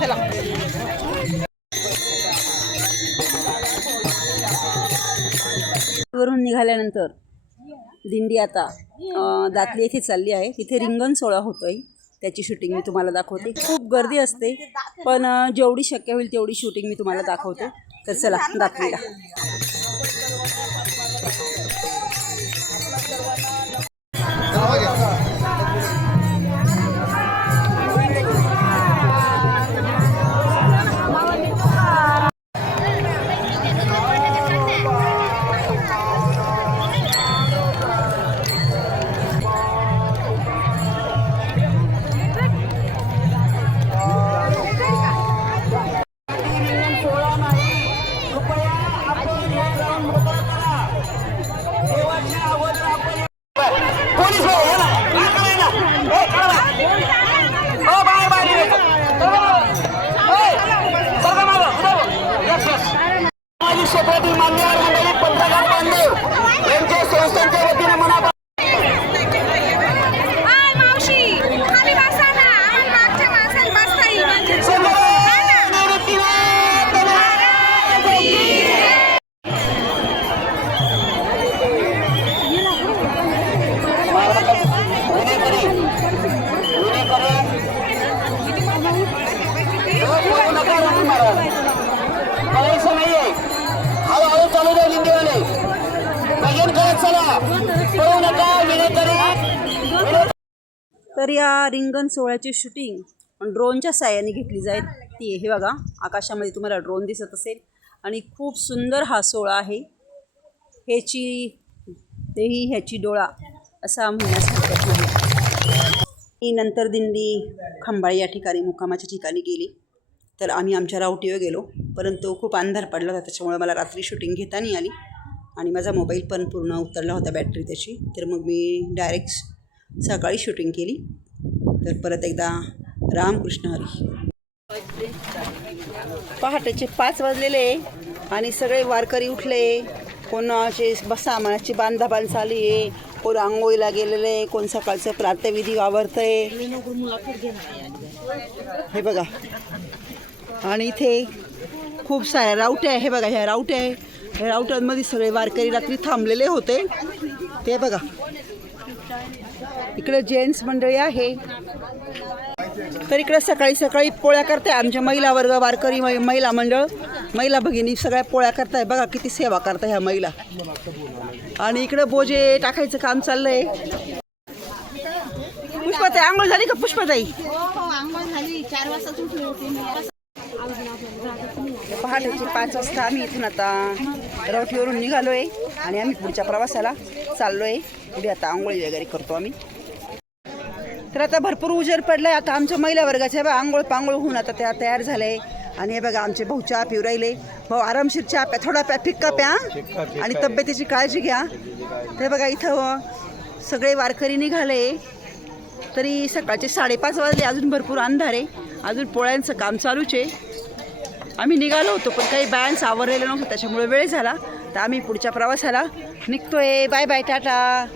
चला. वरून निघाल्यानंतर दिंडी आता दातली येथे चालली आहे. तिथे रिंगण सोहळा होतोय. त्याची शूटिंग मी तुम्हाला दाखवते. खूप गर्दी असते पण जेवढी शक्य होईल तेवढी शूटिंग मी तुम्हाला दाखवते. तर चला दाखवीला तर या रिंगण सोहळ्याची शूटिंग ड्रोनच्या साह्याने घेतली जाईल ती हे बघा आकाशामध्ये तुम्हाला ड्रोन दिसत असेल. आणि खूप सुंदर हा सोहळा आहे. ह्याची तेही ह्याची डोळा असा म्हणण्यास हरकत नाही. नंतर दिंडी खंबाळी या ठिकाणी मुक्कामाच्या ठिकाणी गेली. तर आम्ही आमच्या रावटीवर गेलो. परंतु खूप अंधार पडला होता. त्याच्यामुळे मला रात्री शूटिंग घेता नाही आली. आणि माझा मोबाईल पण पूर्ण उतरला होता बॅटरी त्याची. तर मग मी डायरेक्ट सकाळी शूटिंग केली. तर परत एकदा रामकृष्ण हरी. पहाटेचे पाच वाजलेले आणि सगळे वारकरी उठले. कोणाचे सामानाची बांधाबांध चालू आहे. कोण आंघोळीला गेलेले कोण सकाळचं प्रातविधी वावरतंय. हे बघा. आणि इथे खूप साऱ्या रावट्या आहे. हे बघा ह्या रावट्या आहे. ह्या रावट्यांमध्ये सगळे वारकरी रात्री थांबलेले होते. ते बघा. इकडे जेंट्स मंडळी आहे. तर इकडे सकाळी सकाळी पोळ्या करताय आमच्या महिला वर्ग वारकरी मै- महिला मंडळ. महिला भगिनी सगळ्या पोळ्या करताय. बघा किती सेवा करताय ह्या महिला. आणि इकडे बोजे टाकायचं काम चाललंय. पुष्पाताई आंघोळ झाली का पुष्पाताई? पहाटेचे पाच वाजता आम्ही इथून आता रवठीवरून निघालो आहे आणि आम्ही पुढच्या प्रवासाला चाललो आहे पुढे आता आंघोळी वगैरे करतो आम्ही. तर आता भरपूर उजेड पडलाय. आता आमच्या महिला वर्गाच्या बा आंघोळ पांघोळ होऊन आता त्या तयार झाले आणि हे बघा आमचे भाऊ चहा पिऊ राहिले. भाऊ आरामशीर चहा प्या थोडा प्या फिक्का प्या आणि तब्येतीची काळजी घ्या. ते बघा इथं सगळे वारकरी निघाले. तरी सकाळचे साडेपाच वाजले अजून भरपूर अंधार आहे. अजून पोळ्यांचं काम चालूच आहे. आम्ही निघालो होतो पण काही बॅन्स आवरलेलं नव्हतं त्याच्यामुळे वेळ झाला. तर आम्ही पुढच्या प्रवासाला निघतोय. Bye bye tata.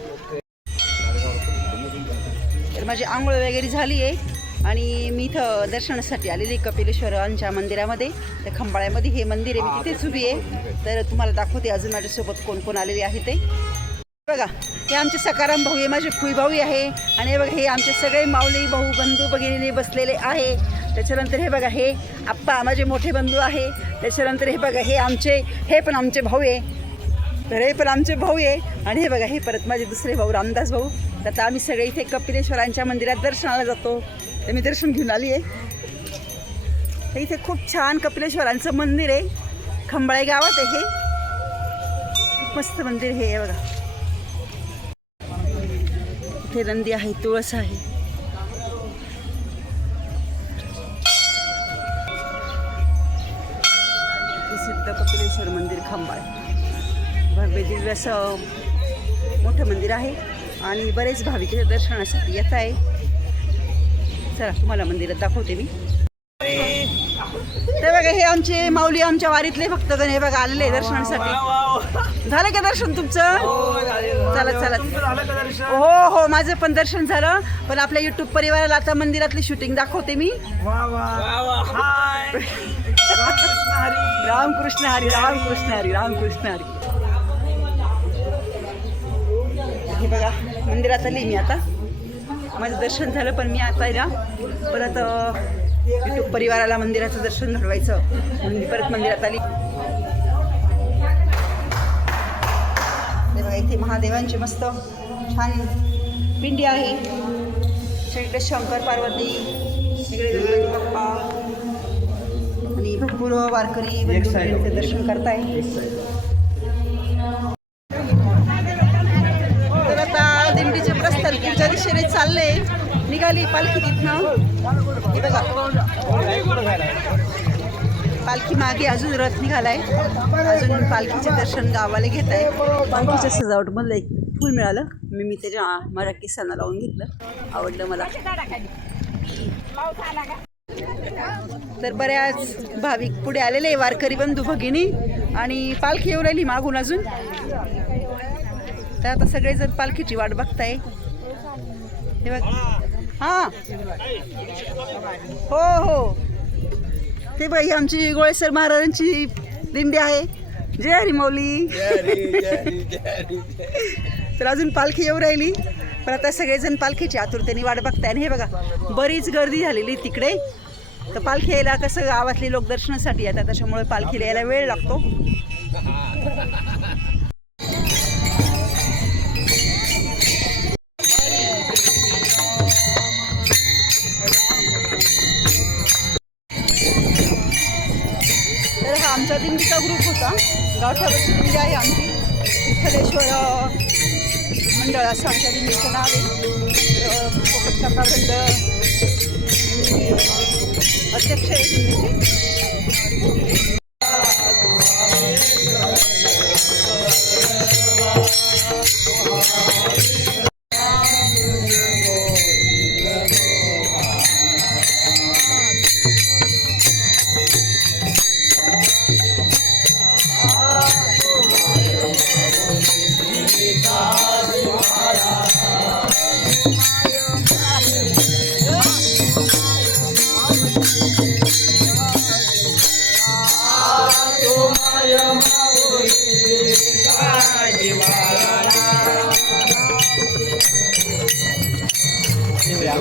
तर माझी आंघोळ वगैरे झाली आहे. आणि मी इथं दर्शनासाठी आलेली कपिलेश्वरांच्या मंदिरामध्ये. त्या खंबाळ्यामध्ये हे मंदिर आहे मी तिथेच उभी आहे. तर तुम्हाला दाखवते अजून माझ्यासोबत कोण कोण आलेले आहे ते. बघा हे आमचे सकाराम भाऊ हे माझे फुई आहे. आणि हे बघा हे आमचे सगळे माऊली भाऊ बंधू भगिनी बसलेले आहे. त्याच्यानंतर हे बघा हे आप्पा माझे मोठे बंधू आहे. त्याच्यानंतर हे बघा हे आमचे हे पण आमचे भाऊ आहे. तर हे पण आमचे भाऊ आहे. आणि हे बघा हे परत माझे दुसरे भाऊ रामदास भाऊ. तर आता आम्ही सगळे इथे कपिलेश्वरांच्या मंदिरात दर्शनाला जातो. तर मी दर्शन घेऊन आली आहे. इथे खूप छान कपिलेश्वरांचं मंदिर आहे. खंबाळे गावात आहे हे. मस्त मंदिर हे आहे बघा. इथे नंदी आहे तुळस आहे. प्रसिद्ध कपिलेश्वर मंदिर खंबाळ. भव्य दिव्य असं मोठं मंदिर आहे. आणि बरेच भाविक दर्शनासाठी येत आहे. चला तुम्हाला मंदिरात दाखवते मी. ते बघा हे आमचे माऊली आमच्या वारीतले भक्तगण हे बघा आलेले दर्शनासाठी. झालं का दर्शन तुमचं? चला चला. हो हो माझं पण दर्शन झालं. पण आपल्या युट्यूब परिवाराला आता मंदिरातली शूटिंग दाखवते मी. रामकृष्ण हरी रामकृष्ण हरी रामकृष्ण हरी. हे बघा. मंदिरात आली मी आता. माझं दर्शन झालं पण मी आता ना परत युट्यूब परिवाराला मंदिराचं दर्शन घडवायचं. म्हणून मी परत मंदिरात आली. बघा इथे महादेवांची मस्त छान पिंडी आहे. इकडे शंकर पार्वती इकडे गणपती बाप्पा. आणि भरपूर वारकरी दर्शन करताय. वगैरे चालले निघाली पालखी तिथनं. बघा. पालखी मागे अजून रथ निघालाय. अजून पालखीचे दर्शन गावाला घेत आहे पालखीच्या सजावटमधलं एक फूल मिळालं. मी मी त्याच्या मराठी सणा लावून घेतलं. आवडलं मला. तर बऱ्याच भाविक पुढे आलेले वारकरी बंधू भगिनी. आणि पालखी येऊ राहिली मागून अजून. तर आता सगळेजण पालखीची वाट बघताय. हे. बघ हां हो. हो ते बाई आमची गोळेसर महाराजांची दिंडी आहे. जय हरी मौली तर अजून पालखी येऊ राहिली. पण आता सगळेजण पालखीची आतुरतेने वाट बघताय. आणि हे बघा बरीच गर्दी झालेली तिकडे. तर पालखी यायला कसं गावातले लोक दर्शनासाठी येतात त्याच्यामुळे पालखीला यायला वेळ लागतो. आमचा दिंडीचा ग्रुप होता. गावठावरची दिंडी आहे आमची. विठ्ठलेश्वर मंडळ असं आमच्या दिंडीचं नाव आहे. अ, पोपट अध्यक्ष आहे दिंडीचे.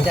¿Qué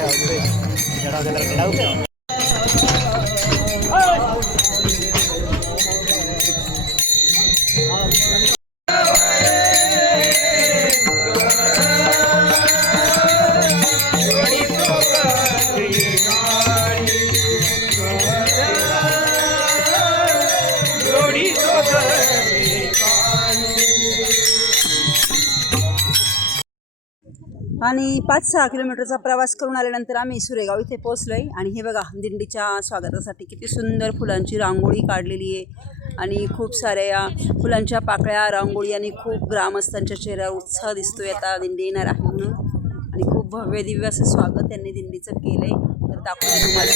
आणि पाच सहा किलोमीटरचा प्रवास करून आल्यानंतर आम्ही सुरेगाव इथे पोहोचलो आहे आणि हे बघा दिंडीच्या स्वागतासाठी किती सुंदर फुलांची रांगोळी काढलेली आहे. आणि खूप साऱ्या फुलांच्या पाकळ्या रांगोळी आणि खूप ग्रामस्थांच्या चेहऱ्यावर उत्साह दिसतोय आता दिंडी येणार आहे म्हणून. आणि खूप भव्य दिव्य असं स्वागत त्यांनी दिंडीचं केलं आहे तर दाखवते तुम्हाला.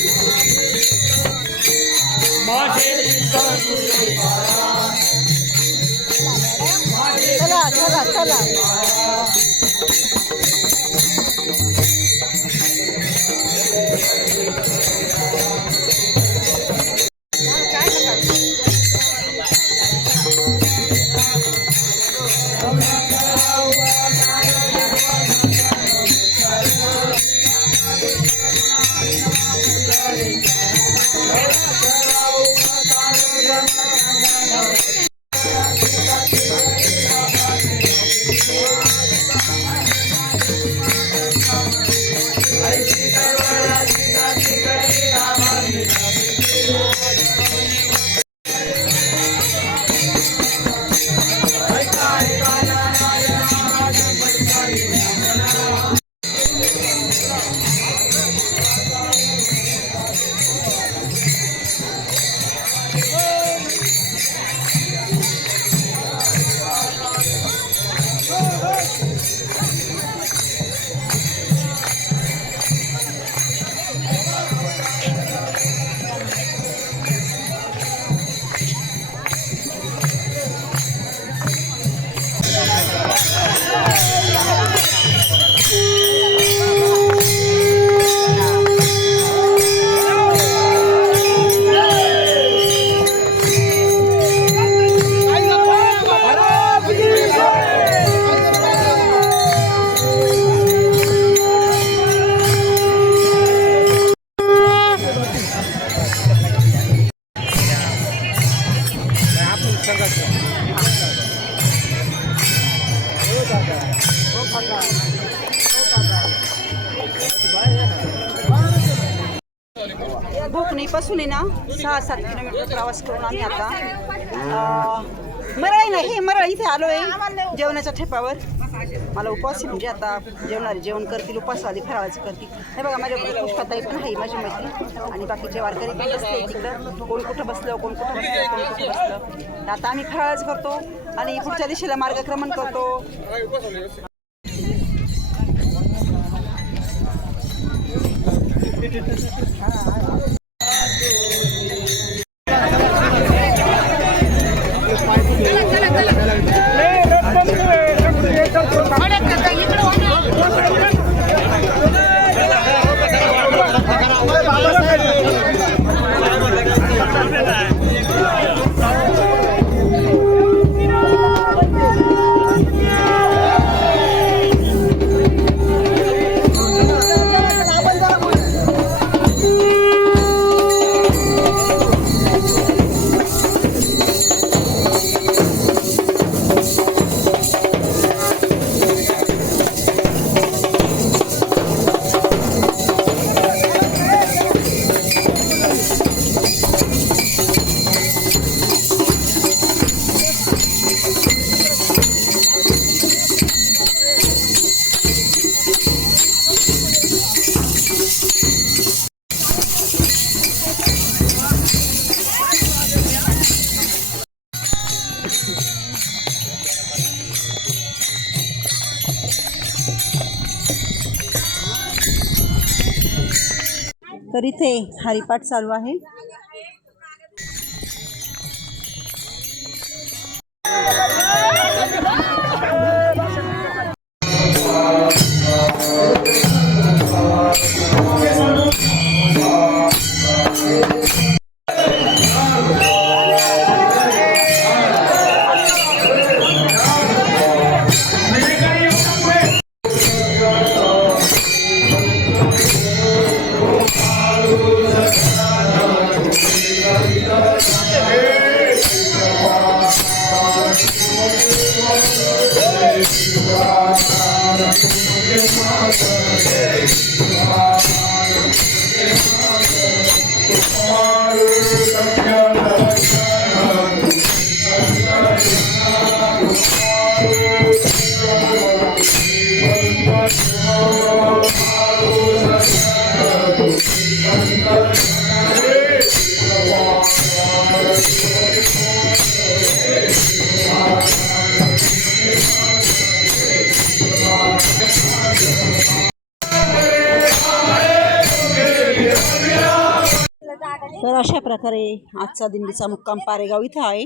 चला चला चला. भोकणीपासून आहे ना सहा सात किलोमीटर प्रवास करून आम्ही आता अं, मरळ नाही हे मरळ इथे आलो आहे जेवणाच्या ठेपावर. मला उपवास आहे म्हणजे आता जेवणारे जेवण करतील उपवासवाली फराळाचं करतील. हे बघा माझ्या पुष्पाताई पण आहे माझी मैत्री आणि बाकीचे वारकरी पण बसले तिकडं. कोण कुठं बसलं कोण कुठं बसलं कोण कुठं बसलं. आता आम्ही फराळाच करतो. आणि पुढच्या दिशेला मार्गक्रमण करतो. तर इथे हरिपाठ चालू आहे. प्रकारे आजचा दिंडीचा मुक्काम पारेगाव इथं आहे.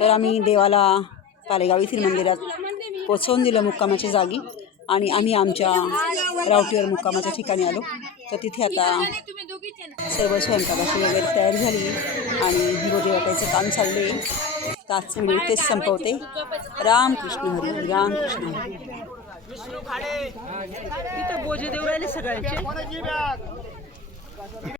तर आम्ही देवाला पारेगाव येथील मंदिरात पोचवून दिलं मुक्कामाच्या जागी आणि आम्ही आमच्या रावटीवर मुक्कामाच्या ठिकाणी आलो. तर तिथे आता सर्व स्वयंपाकाची वगैरे तयार झाली आणि रोजे वाटायचं काम चालले तर आजचं मी तेच संपवते. रामकृष्ण हरी रामकृष्ण हरी तिथं बोजे देऊ राहिले सगळ्यांचे.